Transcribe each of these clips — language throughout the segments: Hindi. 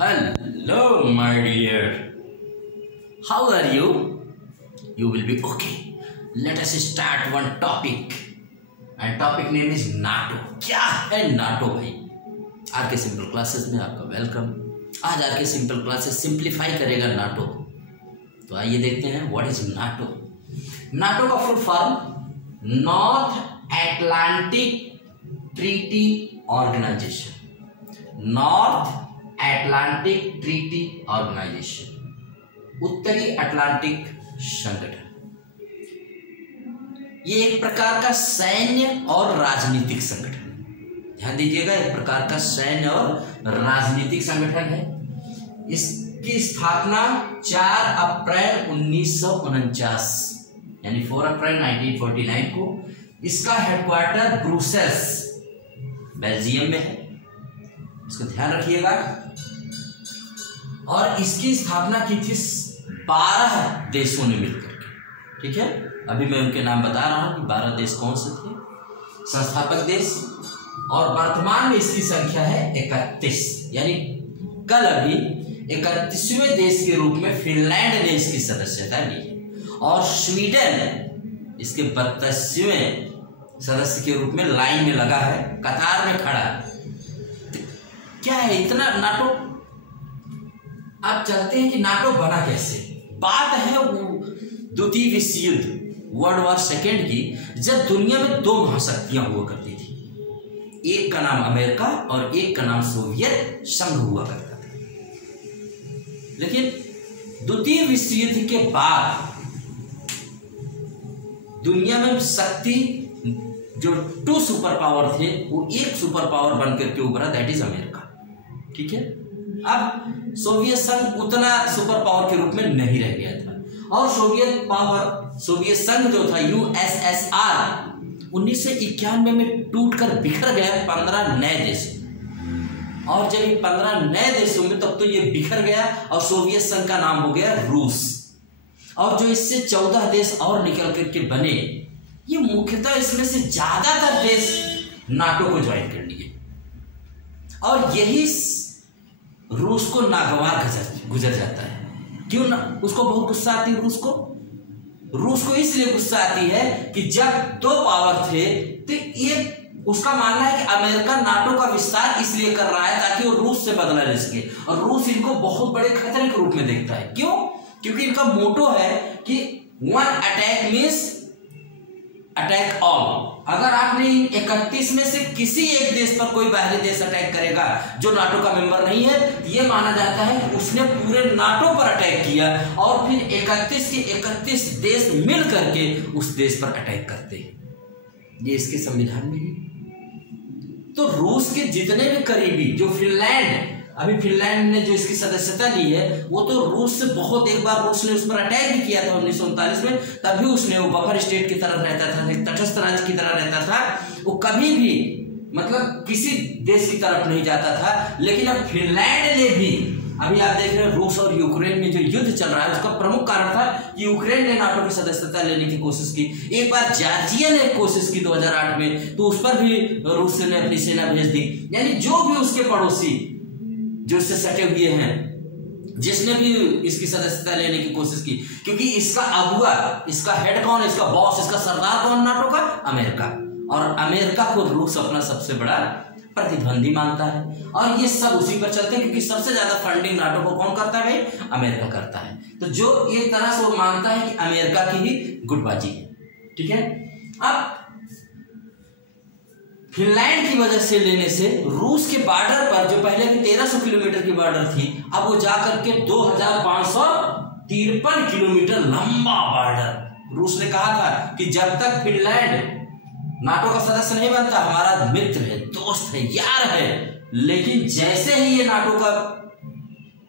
Hello, my dear. How are you? You will be okay. Let us start one topic. And topic name is NATO. क्या है NATO भाई? आर के सिंपल क्लासेस में आपका वेलकम। आज R K simple classes simplify करेगा NATO। तो आइए देखते हैं व्हाट इज NATO। NATO का full form North Atlantic Treaty Organization. North Atlantic Treaty Organization, उत्तरी अटलांटिक संगठन। ये एक प्रकार का सैन्य और राजनीतिक संगठन है। ध्यान दीजिएगा, एक प्रकार का सैन्य और राजनीतिक संगठन है। इसकी स्थापना 4 अप्रैल 1949 यानी 4 अप्रैल 1949 को। इसका हेडक्वार्टर ब्रुसेल्स बेल्जियम में है, इसको ध्यान रखिएगा। और इसकी स्थापना की थी 12 देशों ने मिलकर के। ठीक है, अभी मैं उनके नाम बता रहा हूं कि 12 देश कौन से थे, संस्थापक देश। और वर्तमान में इसकी संख्या है 31, यानी कल अभी 31वें देश के रूप में फिनलैंड ने इसकी सदस्यता ली है। और स्वीडन इसके 32वें सदस्य के रूप में लाइन में लगा है, कतार में खड़ा है। क्या है इतना नाटो? आप चलते हैं कि नाटो बना कैसे। बात है द्वितीय विश्व युद्ध, वर्ल्ड वॉर सेकेंड की, जब दुनिया में 2 महाशक्तियां हुआ करती थी। एक का नाम अमेरिका और एक का नाम सोवियत संघ हुआ करता था। लेकिन द्वितीय विश्व युद्ध के बाद दुनिया में शक्ति जो 2 सुपर पावर थे वो एक सुपर पावर बनकर के उभरा, दैट इज अमेरिका। ठीक है, अब सोवियत संघ उतना सुपर पावर के रूप में नहीं रह गया था। और सोवियत संघ जो था यूएसएसआर 1991 में टूटकर बिखर गया 15 नए देश। और जब ये 15 नए देशों में, तब तो ये बिखर गया और सोवियत संघ का नाम हो गया रूस। और जो इससे 14 देश और निकल करके बने, ये मुख्यतः इसमें से ज्यादातर देश नाटो को ज्वाइन कर लिए। और यही रूस को नागवार गुजर जाता है। क्यों ना? उसको बहुत गुस्सा आती है। रूस को इसलिए गुस्सा आती है कि जब 2 पावर थे तो ये उसका मानना है कि अमेरिका नाटो का विस्तार इसलिए कर रहा है ताकि वो रूस से बदला ले सके। और रूस इनको बहुत बड़े खतरे के रूप में देखता है। क्यों? क्योंकि इनका मोटो है कि 1 अटैक मीन्स अटैक ऑल। अगर आपने 31 में से किसी एक देश पर कोई बाहरी देश अटैक करेगा जो नाटो का मेंबर नहीं है, ये माना जाता है कि उसने पूरे नाटो पर अटैक किया। और फिर 31 के 31 देश मिल करके उस देश पर अटैक करते हैं। ये इसके संविधान में है। तो रूस के जितने भी करीबी, जो फिनलैंड, अभी फिनलैंड ने जो इसकी सदस्यता ली है, वो तो रूस से बहुत, एक बार रूस ने उस पर अटैक भी किया था 1939 में। तभी उसने, वो बफर स्टेट की तरह रहता था, एक तटस्थ राज्य की तरह रहता था। वो कभी भी मतलब किसी देश की तरफ नहीं जाता था। लेकिन अब फिनलैंड ने भी, अभी आप देख रहे हैं रूस और यूक्रेन में जो युद्ध चल रहा है, उसका प्रमुख कारण था कि यूक्रेन ने नाटो की सदस्यता लेने की कोशिश की। एक बार जॉर्जिया ने कोशिश की 2008 में, तो उस पर भी रूस ने अपनी सेना भेज दी। यानी जो भी उसके पड़ोसी जो इससे सटे हुए हैं, जिसने भी इसकी सदस्यता लेने की कोशिश की, क्योंकि इसका अगुआ, इसका हेड कौन है, इसका बॉस, इसका सरदार कौन नाटो का? अमेरिका। और अमेरिका को रूस अपना सबसे बड़ा प्रतिद्वंदी मानता है। और ये सब उसी पर चलते हैं, क्योंकि सबसे ज्यादा फंडिंग नाटो को कौन करता है भाई? अमेरिका करता है। तो जो एक तरह से वो मानता है कि अमेरिका की ही गुटबाजी है। ठीक है, अब फिनलैंड की वजह से लेने से रूस के बॉर्डर पर, जो पहले की 1300 किलोमीटर की बॉर्डर थी, अब वो जाकर के 2553 किलोमीटर लंबा बॉर्डर। रूस ने कहा था कि जब तक फिनलैंड नाटो का सदस्य नहीं बनता, हमारा मित्र है, दोस्त है, यार है। लेकिन जैसे ही ये नाटो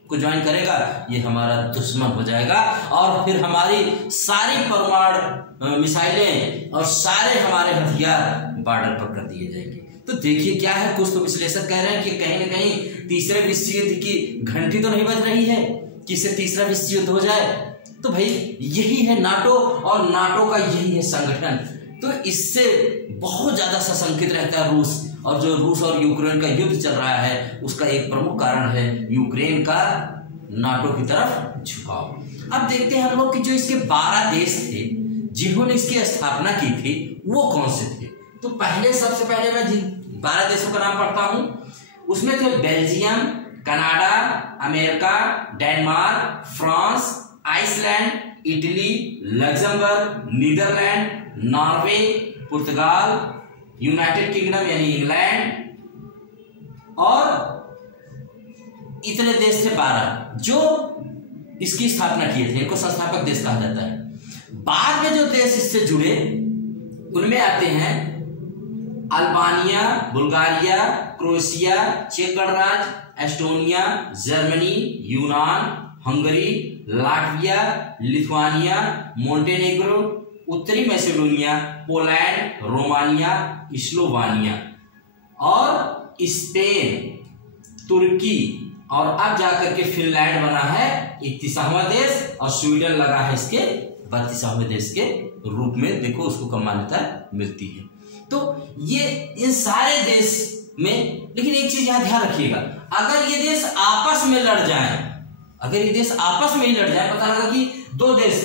को ज्वाइन करेगा, ये हमारा दुश्मन हो जाएगा। और फिर हमारी सारी परमाणु मिसाइलें और सारे हमारे हथियार बॉर्डर पर कर दिए जाएंगे। तो देखिए क्या है, कुछ तो विश्लेषक कह रहे हैं कि कहीं ना कहीं तीसरे विश्व युद्ध की घंटी तो नहीं बज रही है कि इससे तीसरा विश्व युद्ध हो जाए। तो भाई यही है नाटो, और नाटो का यही है संगठन। तो इससे बहुत ज्यादा सशंकित रहता है रूस। और जो रूस और यूक्रेन का युद्ध चल रहा है उसका एक प्रमुख कारण है यूक्रेन का नाटो की तरफ झुकाव। अब देखते हैं हम लोग कि जो इसके 12 देश थे जिन्होंने इसकी स्थापना की थी वो कौन से थे। तो सबसे पहले मैं जिन 12 देशों का नाम पढ़ता हूं उसमें थे Belgium, Canada, America, Denmark, France, Iceland, Italy, Luxembourg, Netherland, Norway, Portugal, United Kingdom यानी इंग्लैंड, और इतने देश थे 12 जो इसकी स्थापना किए थे। इनको संस्थापक देश कहा जाता है। बाद में जो देश इससे जुड़े उनमें आते हैं अल्बानिया, बुल्गारिया, क्रोएशिया, चेक गणराज्य, एस्टोनिया, जर्मनी, यूनान, हंगरी, लाटविया, लिथुआनिया, मोंटेनेग्रो, उत्तरी मैसेडोनिया, पोलैंड, रोमानिया, स्लोवानिया और स्पेन, तुर्की, और अब जाकर के फिनलैंड बना है 31वां देश और स्वीडन लगा है इसके 32वें देश के रूप में। देखो उसको कम मान्यता मिलती है। तो ये इन सारे देश में, लेकिन एक चीज यहां ध्यान रखिएगा, अगर ये देश आपस में लड़ जाए, अगर ये देश आपस में ही लड़ जाए, पता लगा कि दो देश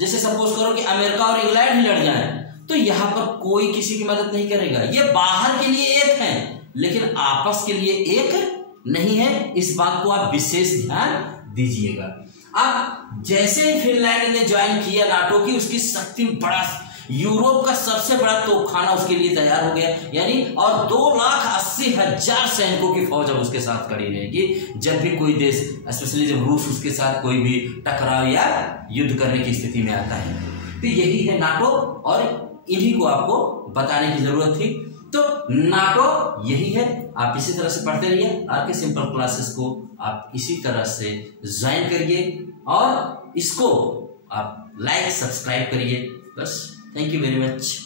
जैसे सपोज करो कि अमेरिका और इंग्लैंड ही लड़ जाए, तो यहां पर कोई किसी की मदद नहीं करेगा। ये बाहर के लिए एक है लेकिन आपस के लिए एक नहीं है। इस बात को आप विशेष ध्यान दीजिएगा। अब जैसे फिनलैंड ने ज्वाइन किया नाटो की, उसकी शक्ति बड़ा, यूरोप का सबसे बड़ा तोपखाना उसके लिए तैयार हो गया, यानी और 2,80,000 सैनिकों की फौज अब उसके साथ खड़ी रहेगी जब भी कोई देश, स्पेशली जब रूस उसके साथ कोई भी टकराव या युद्ध करने की स्थिति में आता है। तो यही है नाटो और इन्हीं को आपको बताने की जरूरत थी। तो नाटो यही है। आप इसी तरह से पढ़ते रहिए। आपके सिंपल क्लासेस को आप इसी तरह से ज्वाइन करिए और इसको आप लाइक सब्सक्राइब करिए। बस, थैंक यू वेरी मच।